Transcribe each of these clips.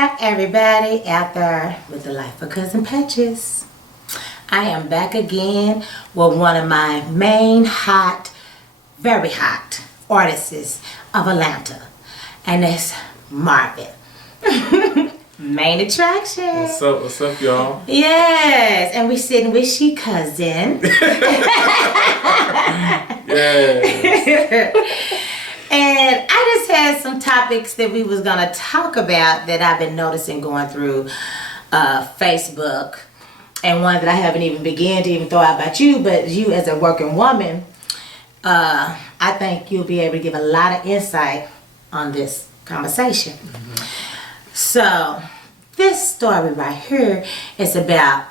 Hi, everybody out there with the Life of Cousin Patches. I am back again with one of my main very hot artists of Atlanta, and it's Marvin. Main attraction. What's up, y'all? Yes, and we sitting with she cousin. Yes. And I just had some topics that we was gonna talk about that I've been noticing going through Facebook, and one that I haven't even began to even throw out about you, but you as a working woman, I think you'll be able to give a lot of insight on this conversation. Mm-hmm. So this story right here is about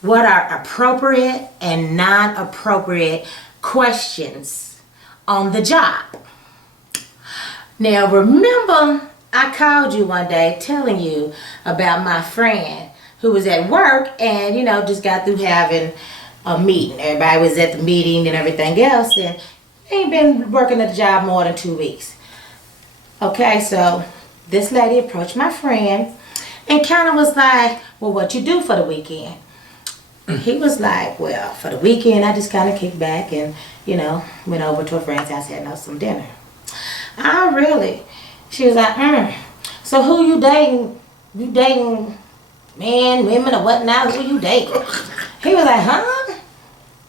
what are appropriate and non-appropriate questions on the job. Now remember, I called you one day telling you about my friend who was at work and, just got through having a meeting. Everybody was at the meeting and everything else, and ain't been working at the job more than 2 weeks. Okay, so this lady approached my friend and kind of was like, well, what you do for the weekend? He was like, well, for the weekend, I just kind of kicked back and, went over to a friend's house, had some dinner. Oh, really? She was like, so who you dating? You dating men, women, or what now? Who you dating? He was like, huh?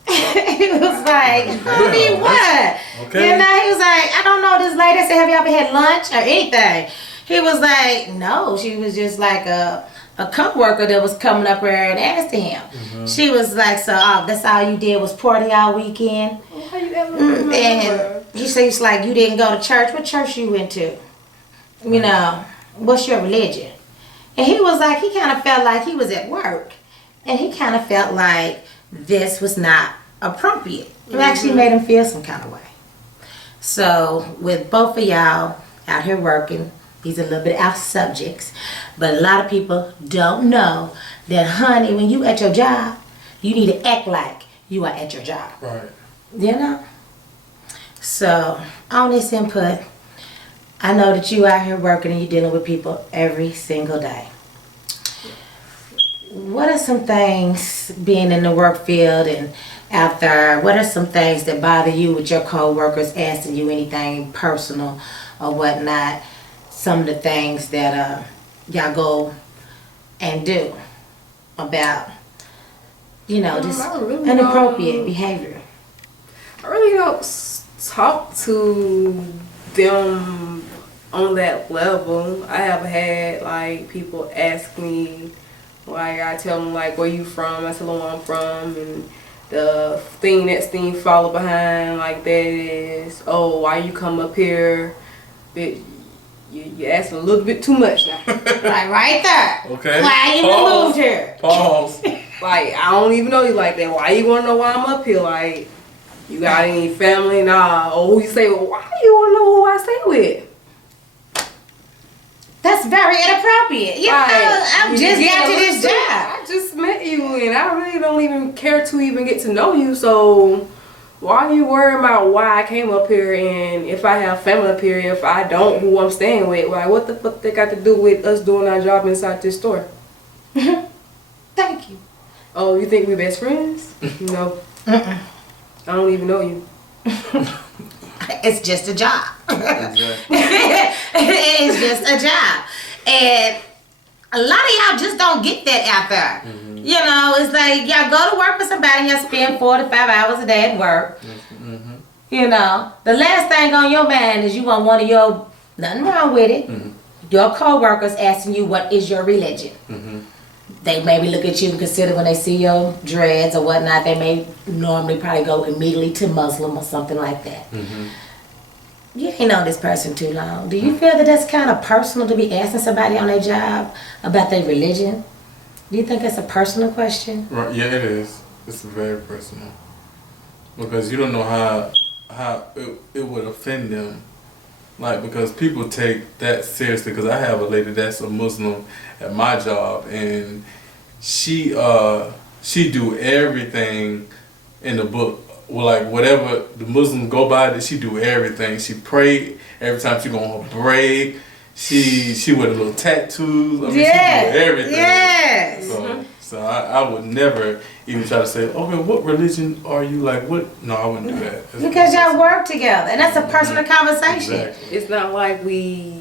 He was like, honey, what? Okay. He was like, I don't know this lady. I said, have you ever had lunch or anything? He was like, no. She was just like a coworker that was coming up there and asked him. Mm-hmm. She was like, so that's all you did was party all weekend? How you ever remember? And he says, like, you didn't go to church. What church you went to? What's your religion? And he was like, he kind of felt like he was at work. And he kind of felt like this was not appropriate. It actually made him feel some kind of way. So with both of y'all out here working, these are a little bit off subjects, but a lot of people don't know that, honey, when you at your job, you need to act like you are at your job. Right. So on this input, I know that you out here working and you're dealing with people every single day. What are some things, being in the work field and out there, what are some things that bother you with your co-workers asking you anything personal or whatnot? Some of the things that y'all go and do about, just really inappropriate behavior. I really don't talk to them on that level. I have had people ask me, I tell them where you from, I tell them where I'm from, and the next thing follow behind that is, oh, why you come up here? But you asking a little bit too much now. Right there. Okay. Why you moved here? Pause. I don't even know you like that. Why you want to know why I'm up here? You got any family? Nah. Oh, you say, well, why do you want to know who I stay with? That's very inappropriate. I just got to this job. I just met you, and I really don't even care to even get to know you. So why are you worried about why I came up here, and if I have family up here, if I don't, who I'm staying with? What the fuck they got to do with us doing our job inside this store? Thank you. Oh, you think we best friends? No. I don't even know you. It's just a job. Exactly. It's just a job. And a lot of y'all just don't get that out there. Mm-hmm. It's like y'all go to work with somebody and y'all spend 4 to 5 hours a day at work. Mm-hmm. The last thing on your mind is you want one of your, nothing wrong with it, your co-workers asking you what is your religion. Mm-hmm. They maybe look at you and consider when they see your dreads or whatnot, they may normally probably go immediately to Muslim or something like that. Mm-hmm. You ain't known this person too long. Do you feel that that's kind of personal to be asking somebody on their job about their religion? Do you think that's a personal question? Right. Yeah, it is. It's very personal. Because you don't know how it would offend them. Because people take that seriously. Because I have a lady that's a Muslim at my job, and she do everything in the book. Well, whatever the Muslims go by, that she do everything. She pray every time she go on her break. She with a little tattoos. I mean, Yes. she do everything. Yes. So I would never even try to say, okay, what religion are you? Like, what? No, I wouldn't do that. Because y'all work together, and that's a personal conversation. Exactly. It's not like we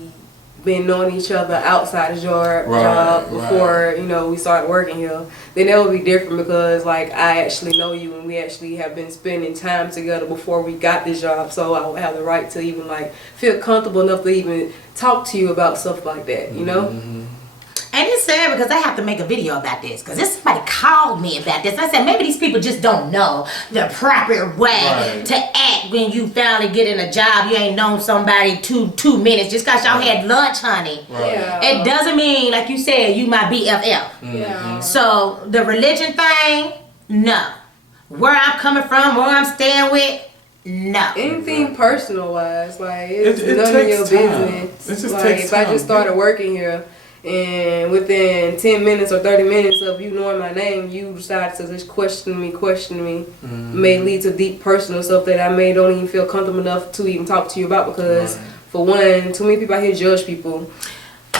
been knowing each other outside the job Right, before we started working here. Then that would be different because like I actually know you and we actually have been spending time together before we got this job, so I would have the right to even like feel comfortable enough to even talk to you about stuff like that, you know? And it's sad because I have to make a video about this because somebody called me about this. I said maybe these people just don't know the proper way to act when you finally get in a job. You ain't known somebody two minutes just because y'all had lunch, honey. Yeah. It doesn't mean, like you said, you my BFF. Yeah. So the religion thing, no. Where I'm coming from, where I'm staying with, no. Anything personal wise, like it's It none of your takes time. business. It just like takes if I time, just started working here and within 10 minutes or 30 minutes of you knowing my name, you decide to just question me, may lead to deep personal stuff that I may don't even feel comfortable enough to even talk to you about because for one, too many people out here judge people.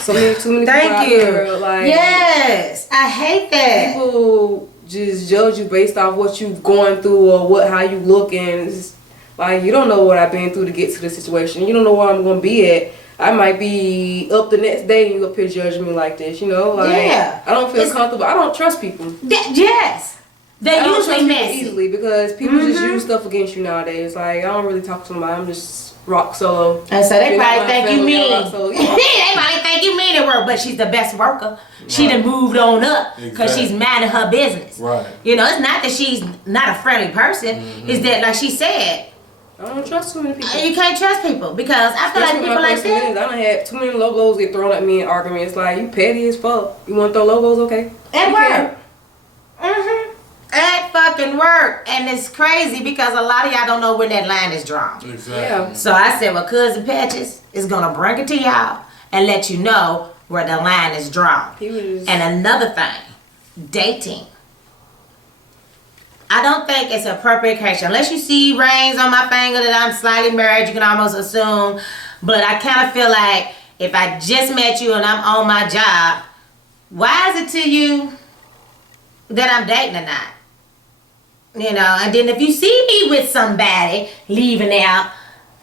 Too many people out here, like, yes, I hate that. people just judge you based off what you've gone through or how you look, and it's like you don't know what I've been through to get to this situation. You don't know where I'm gonna be at. I might be up the next day and you up here judging me like this, Like, Yeah. I don't feel comfortable. I don't trust people. Yes. They I don't usually trust people messy. easily because people just use stuff against you nowadays. Like, I don't really talk to somebody. I'm just rock solo. And so they You're probably not my think you family, mean. I'm rock solo. They probably think you mean at work, but she's the best worker. She done moved on up because she's minding her business. Right. It's not that she's not a friendly person. It's that, like she said, I don't trust too many people. you can't trust people because I feel like Especially people my like person that is. I done had too many logos get thrown at me in arguments. Like, you petty as fuck. You want to throw logos? Okay. at You work. can. At fucking work. And it's crazy because a lot of y'all don't know when that line is drawn. Exactly. Yeah. So I said, well, Cousin Patches is going to bring it to y'all and let you know where the line is drawn. He was And another thing, dating. I don't think it's a appropriate occasion. Unless you see rings on my finger that I'm slightly married, you can almost assume. But I kind of feel like if I just met you and I'm on my job, why is it to you that I'm dating or not? And then if you see me with somebody leaving out,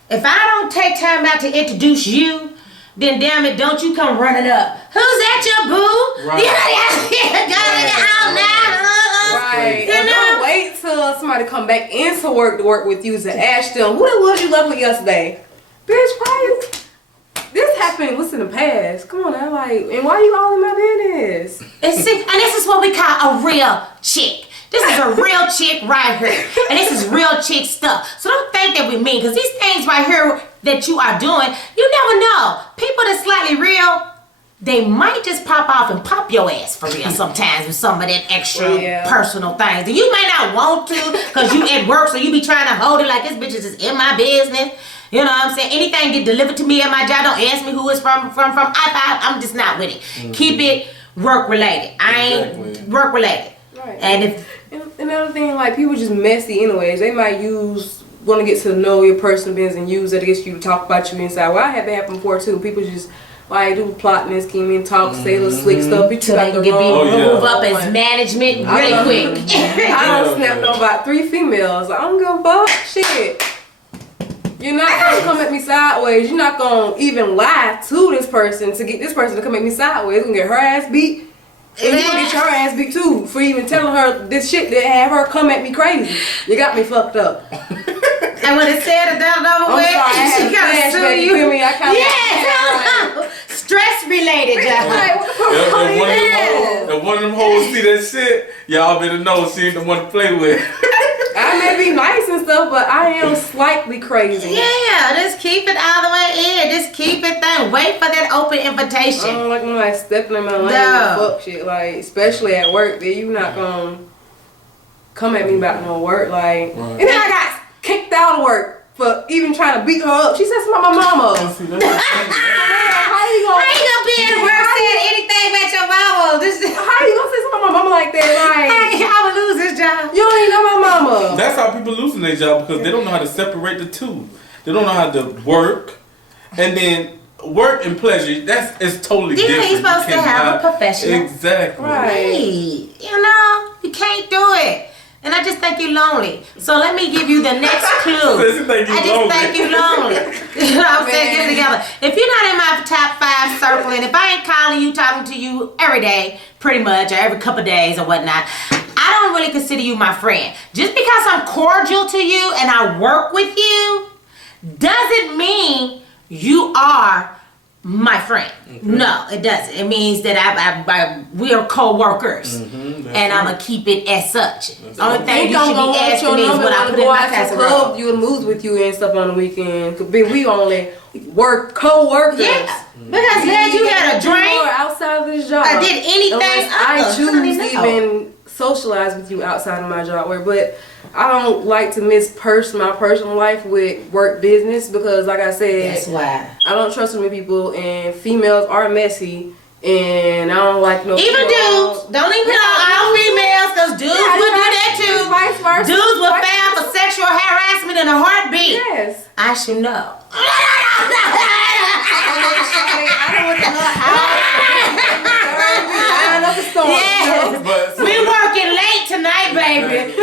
if I don't take time out to introduce you, then damn it, don't you come running up. Who's that, your boo? Right. right. You And know? don't wait till somebody come back into work to work with you to ask them, who it was you left with yesterday? Bitch, why you... This happened, what's in the past? Come on now, like, and why you all in my business? And this is what we call a real chick. This is a real chick right here. And this is real chick stuff. So don't think that we mean, because these things right here that you are doing, you never know. People that's slightly real, they might just pop off and pop your ass for real sometimes with some of that extra personal things. And you may not want to because you at work, so you be trying to hold it like this bitch is just in my business. You know what I'm saying? Anything get delivered to me at my job, don't ask me who it's from. I'm just not with it. Keep it work related. I ain't work related. Right. And another thing, like, people just messy anyways. They might want to get to know your personal business and use it against you to talk about you inside. Well, I had that happen before too. People just like do plotting and scheming, talk, say little slick stuff. You so they can move up as management really quick. I done snapped on about 3 females. I don't give a fuck. Shit. You're not gonna come at me sideways. You're not gonna even lie to this person to get this person to come at me sideways. You're gonna get her ass beat. And you gonna get your ass beat too for even telling her this shit that have her come at me crazy. You got me fucked up. And when it's said and done over with, she gotta sue you. You feel me? I Yeah, stress related, y'all. Like, what the fuck? If one of them hoes see that shit, y'all better know she ain't the one to play with. I may be nice and stuff, but I am slightly crazy. Yeah, just keep it all the way in. Just keep it there. Wait for that open invitation. I don't like when I stepping in my lane and fuck shit. Like, especially at work, that you not gonna come at me about no work. Like, and then I got kicked out of work for even trying to beat her up. She said something about my mama. How you gonna be at work saying anything about your mama? How you gonna say something about my mama like that? Like, I would lose this job. You don't even know my mama. That's how people losing their job because they don't know how to separate the two. They don't know how to work, and then work and pleasure, it's totally different. You're supposed to have a professional. Exactly. Right. You know, you can't do it. And I just think you're lonely. So let me give you the next clue. I just think you're lonely. You know what I'm saying? Get it together. If you're not in my top 5 circle, and if I ain't calling you, talking to you every day, pretty much, or every couple of days or whatnot, I don't really consider you my friend. Just because I'm cordial to you and I work with you, doesn't mean you are my friend. Okay. No, it doesn't. It means that we are co-workers, and I'm gonna keep it as such. Only thing you should be asking me is what I put in my casserole. You would lose with you and stuff on the weekend. Cause we only work co-workers. Yeah, because had you had a drink outside of this job, I did anything. I choose to even socialize with you outside of my job work, but I don't like to mix my personal life with work business because, like I said, that's why I don't trust so many people, and females are messy, and I don't like no. Even dudes, don't even all females, because dudes will do that too. Vice versa. Dudes will file for sexual harassment in a heartbeat. Yes, I should know. Yes. We working late tonight, baby.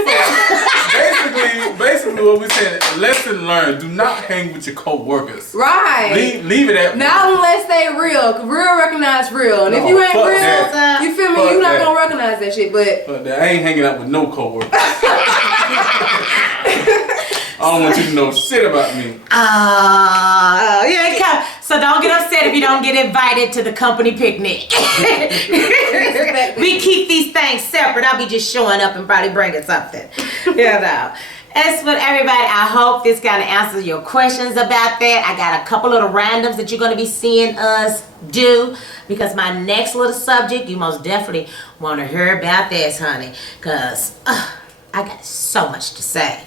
Basically what we saying, lesson learned, do not hang with your co-workers. Right. Leave it at not unless they real, cause real recognize real. And if you ain't real, that. you feel me, you not gonna recognize that shit. But I ain't hanging out with no co-workers. I don't want you to know shit about me. So don't get upset if you don't get invited to the company picnic. We keep these things separate. I'll be just showing up and probably bringing something. You know. As for everybody, I hope this kind of answers your questions about that. I got a couple little randoms that you're going to be seeing us do, because my next little subject, you most definitely want to hear about this, honey, because I got so much to say.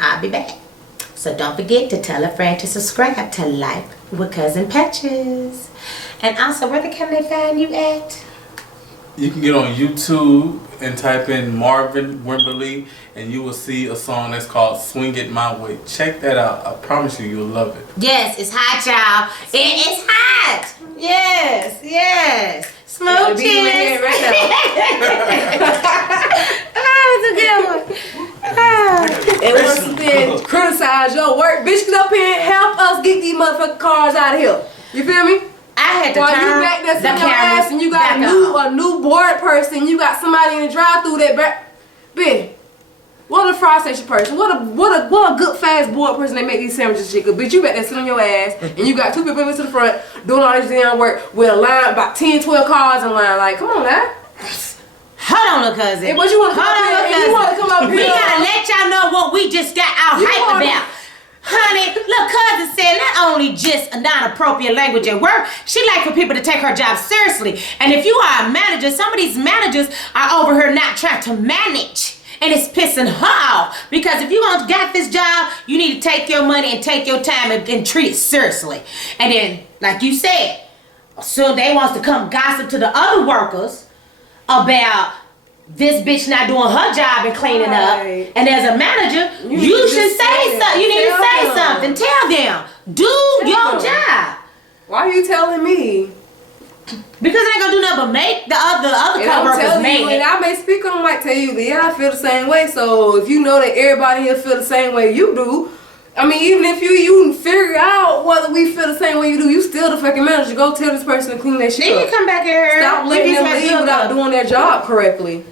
I'll be back. So don't forget to tell a friend to subscribe to Life with Cousin Patches. And also, where can they find you at? You can get on YouTube and type in Marvin Wimberly, and you will see a song that's called Swing It My Way. Check that out. I promise you'll love it. Yes, it's hot, y'all. It's hot. Yes. Smooches. Right Oh, it's a good one. And once again, criticize your work. Bitch, get up here and help us get these motherfucking cars out of here. You feel me? I had to while turn you back there the sitting your ass and you got a new bored person, you got somebody in the drive-thru that bitch. What a fry station person. What a good fast bored person they make these sandwiches and shit. Cause bitch, you back there sitting on your ass and you got 2 people to the front doing all this damn work with a line about 10, 12 cars in line. Like, come on now. Hold on, little cousin. Hey, but you want to come up here? We gotta let y'all know what we just got our hype about. Honey, look, cousin said not only just a non-appropriate language at work, she like for people to take her job seriously. And if you are a manager, some of these managers are over here not trying to manage. And it's pissing her off. Because if you got this job, you need to take your money and take your time and treat it seriously. And then, like you said, so they wants to come gossip to the other workers about this bitch not doing her job and cleaning up. And as a manager, you should say something. You need to say something. Tell them. Do your job. Why are you telling me? Because it ain't gonna do nothing but make the other co-workers make it. And I may speak on might tell you that yeah, I feel the same way. So if you know that everybody here feel the same way you do, I mean, even if you figure out whether we feel the same way you do, you still the fucking manager. Go tell this person to clean that shit up. Then you come back here. Stop letting them leave without doing their job correctly.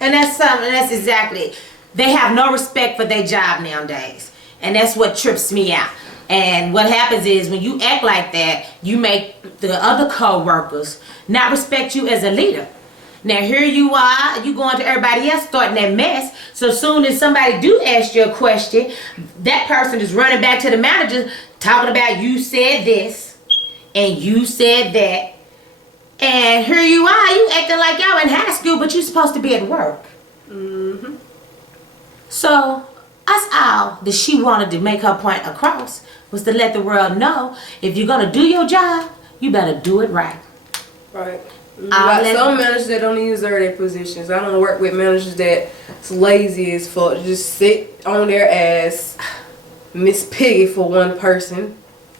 And that's exactly. They have no respect for their job nowadays. And that's what trips me out. And what happens is when you act like that, you make the other co-workers not respect you as a leader. Now here you are, you going to everybody else starting that mess. So soon as somebody do ask you a question, that person is running back to the manager talking about you said this and you said that. And here you are, you acting like y'all in high school, but you supposed to be at work. Mm-hmm. So us all that she wanted to make her point across was to let the world know if you're gonna do your job, you better do it right. Right. Like some managers that don't even deserve their positions. I don't work with managers that's lazy as fuck. Just sit on their ass, Miss Piggy for one person.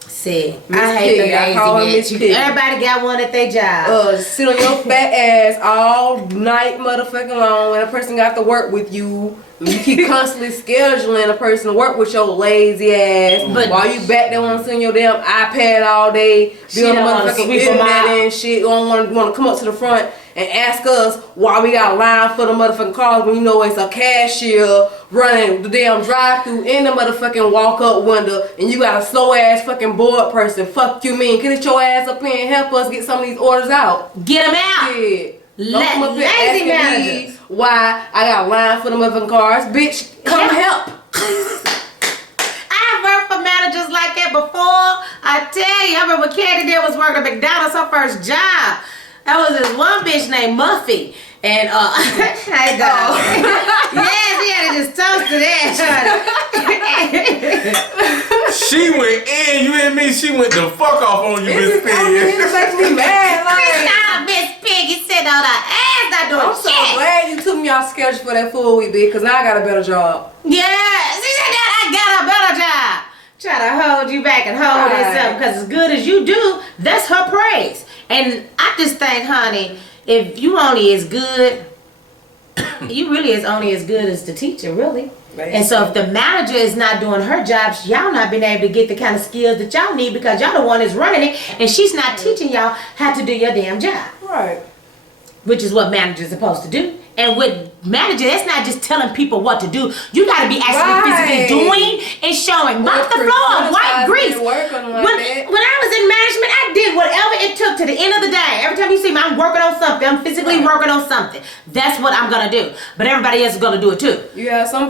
See, Miss I hate Piggy. I call her the Miss lazy Piggy. Everybody got one at their job. Sit on your fat ass all night motherfucking long when a person got to work with you. You keep constantly scheduling a person to work with your lazy ass. But while you back there want to sit on your damn iPad all day, be on the don't wanna motherfucking sweep 'em internet out. and shit. Don't want to come up to the front and ask us why we got a line for the motherfucking cars when you know it's a cashier running the damn drive-through in the motherfucking walk-up window and you got a slow-ass fucking bored person. Fuck you mean? Get your ass up here and help us get some of these orders out. Get them out. Yeah. Don't come up here Lazy asking managers. me why I got a line for the motherfucking cars. Bitch, come help. I've worked for managers like that before. I tell you, I remember when Candy there was working at McDonald's, her first job. That was this one bitch named Muffy. And hey dog. Yes, he had to just toast to that. She went in, you and me, she went the fuck off on you, Miss It Piggy. makes me mad. Like, Miss Piggy sitting on her ass not doing I'm so shit. glad you took me off schedule for that full week, bitch, because now I got a better job. Yeah, she said that I got a better job. Try to hold you back and hold this up because as good as you do, that's her praise. And I just think, honey, if you only as good, you really is only as good as the teacher, really. And so if the manager is not doing her job, y'all not been able to get the kind of skills that y'all need because y'all the one that's running it and she's not teaching y'all how to do your damn job. Right. Which is what managers are supposed to do. And with manager, that's not just telling people what to do. You got to be actually physically doing and showing. Mop the floor, white grease. When I was in management, I did whatever it took to the end of the day. Every time you see me, I'm working on something. I'm physically working on something. That's what I'm going to do. But everybody else is going to do it too. You have some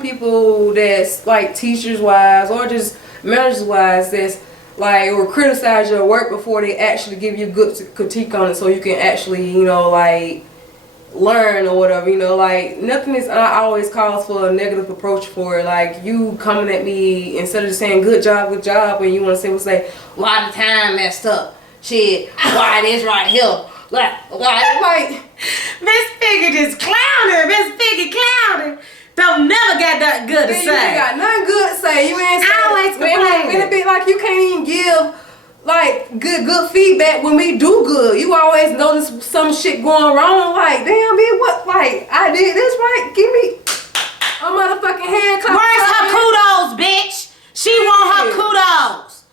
people that's like teachers wise or just managers wise that's like or criticize your work before they actually give you good critique on it so you can actually, you know, like learn or whatever, you know, like nothing is always calls for a negative approach for it. Like you coming at me instead of just saying good job and you want to say a lot of time messed up shit, why this right here, like Miss Piggy just clowning. Miss Piggy clowning. Don't never got that good to say. You ain't got nothing good to say. You ain't always complaining. And it be like you can't even give like good feedback when we do good. You always notice some shit going wrong. Like, damn, bitch, what? Like, I did this right. Give me a motherfucking hand clap. Where's her kudos, bitch? She want her kudos.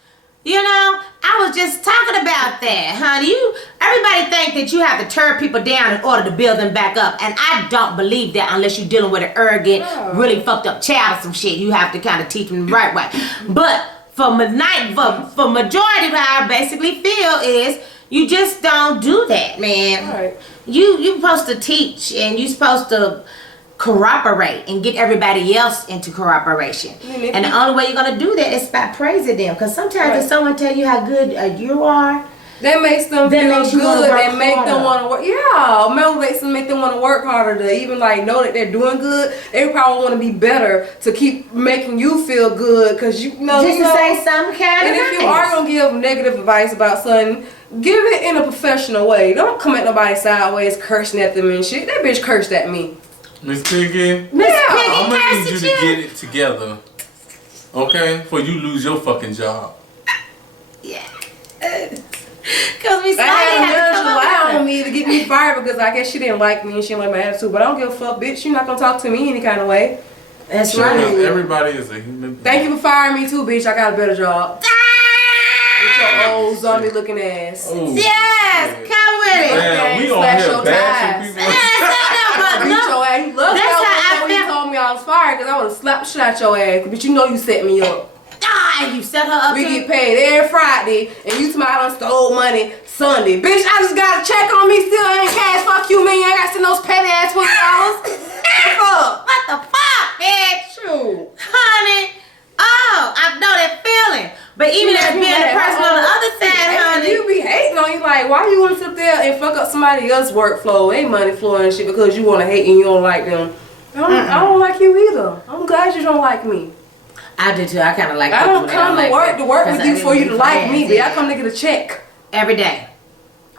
You know, I was just talking about that, honey. Everybody think that you have to tear people down in order to build them back up, and I don't believe that unless you're dealing with an arrogant, really fucked up child or some shit. You have to kind of teach them the right way. But for majority of how I basically feel is you just don't do that, man. Right. You supposed to teach and you supposed to cooperate and get everybody else into cooperation. And the only way you're gonna do that is by praising them. Because sometimes if someone tell you how good you are, that makes them feel good and make harder. them want to work. Yeah, motivates them, make them want to work harder to even like know that they're doing good. They probably want to be better to keep making you feel good because you know. Just to say some kind and of if you are gonna give negative advice about something, give it in a professional way. Don't come at nobody sideways cursing at them and shit. That bitch cursed at me. Miss Piggy, I'm gonna need you to get it together, okay? Before you lose your fucking job. Yeah. Because we I had had to come up lie with on me to get me fired because I guess she didn't like me and she didn't like my attitude. But I don't give a fuck, bitch. You're not gonna talk to me any kind of way. That's Sure, right. everybody is a human being. Thank you for firing me too, bitch. I got a better job. With your old zombie looking ass. Ooh. Yes, come with it. Man, we on Slash here your bashing ties. people. But Beat look, your ass. You love that's that how I when you feel. told me I was fired because I would have slapped the shit out your ass. But you know you set me up. and you set her up. We too? get paid every Friday and you tomorrow done stole money Sunday. Bitch, I just got a check on me still ain't cash. Fuck you, man. I got to send those petty ass $20. What the fuck, bitch? True. Honey. Oh, I know that feeling. But even as being the person on the other side, honey. You be hating on you like, why you want to sit there and fuck up somebody else's workflow, they money flow and shit because you want to hate and you don't like them. I don't like you either. I'm glad you don't like me. I do too. I kind of like. I don't come to work with you for you to like me, but I yeah. come to get a check. Every day.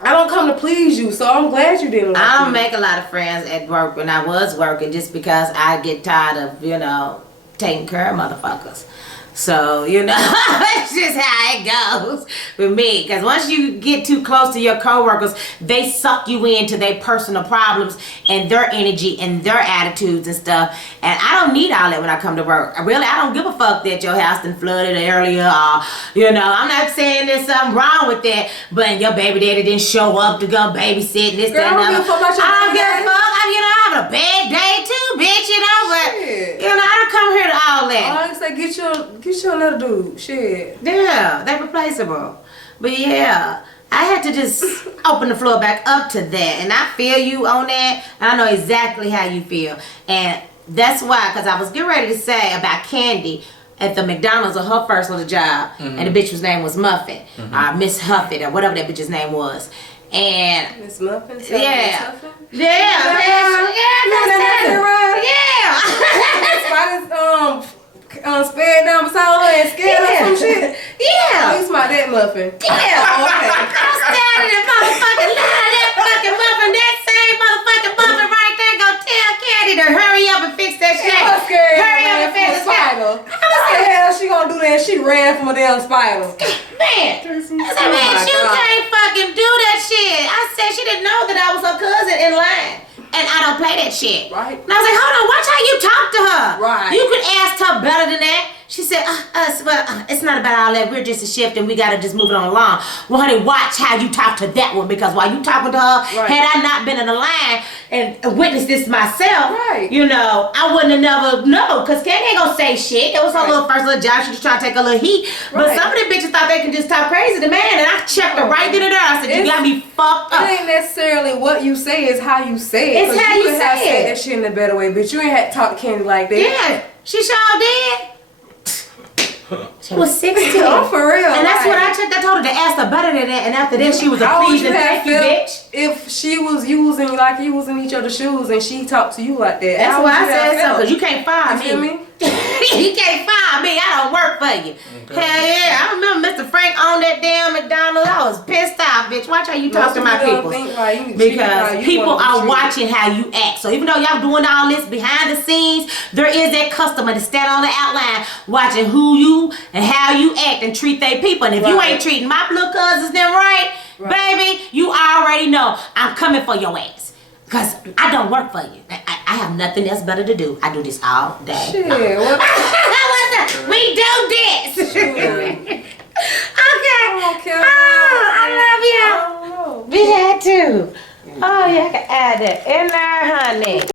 I don't come to please you, so I'm glad you didn't like I don't me. make a lot of friends at work when I was working just because I get tired of, taking care of motherfuckers. So, you know, that's just how it goes with me. Because once you get too close to your coworkers, they suck you into their personal problems and their energy and their attitudes and stuff. And I don't need all that when I come to work. I don't give a fuck that your house done flooded earlier, or, you know, I'm not saying there's something wrong with that, but your baby daddy didn't show up to go babysit and this, Girl, that, and I don't give a fuck about your I don't baby give a daddy. fuck. You know, I'm having a bad day too, bitch, you know, but, Shit. you know, I don't come here to all that. All I can say, get you another dude. Shit. Yeah, they're replaceable. But yeah, I had to just open the floor back up to that. And I feel you on that. And I know exactly how you feel. And that's why, because I was getting ready to say about Candy at the McDonald's on her first little job. And the bitch's name was Muffin. Miss Huffit or whatever that bitch's name was. And Miss Muffin? yeah. Miss Muffin? Yeah. Sped down beside her and scared her or some shit? Yeah. Oh, you smart that muffin. Yeah. Oh, okay. I'm standing in motherfucking line, that fucking muffin, that same motherfucking muffin right there, go tell Candy to hurry up and fix that shit. I'm scared. Hurry up and fix the the spider. spider. What the hell she gonna do that? She ran from a damn spider. Man, I said, man, you can't fucking do that shit. I said she didn't know that I was her cousin in line. And I don't play that shit. Right. And I was like, hold on, watch how you talk to her. Right. You could ask her better than that. She said, it's not about all that. We're just a shift and we got to just move it on along. Well, honey, watch how you talk to that one, because while you talking to her, Right. had I not been in the line and witnessed this myself, Right. you know, I wouldn't have never known, because Candy ain't going to say shit. It was her Right. first little job. She was trying to take a little heat. But Right. some of the bitches thought they could just talk crazy to man, and I checked her right then and there. I said, you got me fucked up. It ain't necessarily what you say, it's how you say it. It's 'Cause how you could have say said it. that shit in a better way, but you ain't had to talk to Candy like that. Yeah, she sure did. She was 16. Oh, for real. And that's like, what I checked. I told her to ask her better than that. And after that, she was a how would please you and have thank you, felt bitch. if she was using like you was in each other's shoes and she talked to you like that? That's How why would I you have said so, felt? because you can't fire You feel me. me? You can't fire me. I don't work for you. Okay. Hell yeah. I remember Mr. Frank on that damn McDonald's. I was pissed off, bitch. Watch how you talk to my people. Because people are watching how you act. So even though y'all doing all this behind the scenes, there is that customer to stand on the outline watching who you and how you act and treat their people. And if you Right. ain't treating my little cousins then right, baby, you already know I'm coming for your ass. Because I don't work for you. I have nothing else better to do. I do this all day. Shit, what? We do this. Okay. Okay. Oh, I love you. I don't know. We had to. Oh, yeah, I can add that in there, honey.